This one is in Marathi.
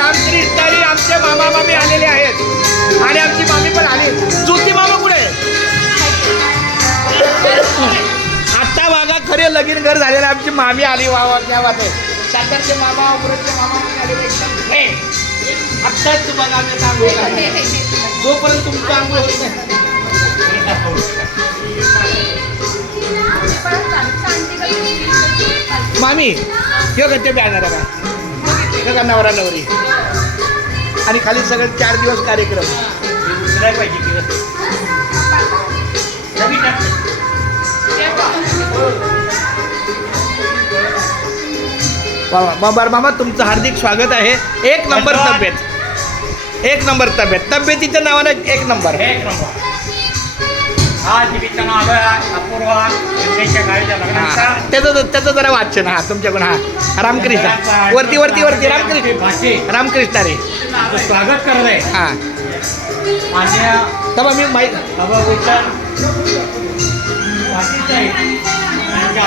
रामकृष्णारी आमचे मामा मामी आलेले आहेत आणि आमची मामी पण आली. ज्योती मामा कुठे? आता बघा खरे लगीन घर झालेलं आमची मामी आली. वा वा क्या बात आहे. सातारचे मामा उरचे मामा आलेले एकदम आत्ताच बघा आम्ही सांगू जोपर्यंत तुमचं आंघोळ होत नाही. मामी किंवा ते बॅनर आहे का नवरा नवरी आणि खाली सगळे 4 दिवस कार्यक्रम बाबा मामा तुमचं हार्दिक स्वागत आहे. एक नंबर तब्येत, एक नंबर तब्येत, तब्येतीच्या नावानं एक नंबर. त्याचं जरा वाचन. हा तुमच्याकडून हा रामकृष्ण वरती वरती वरती रामकृष्ण रामकृष्ण रे स्वागत करत आहे. हा माझ्या मी माहिती